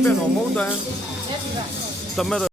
ver, não muda, hein? É.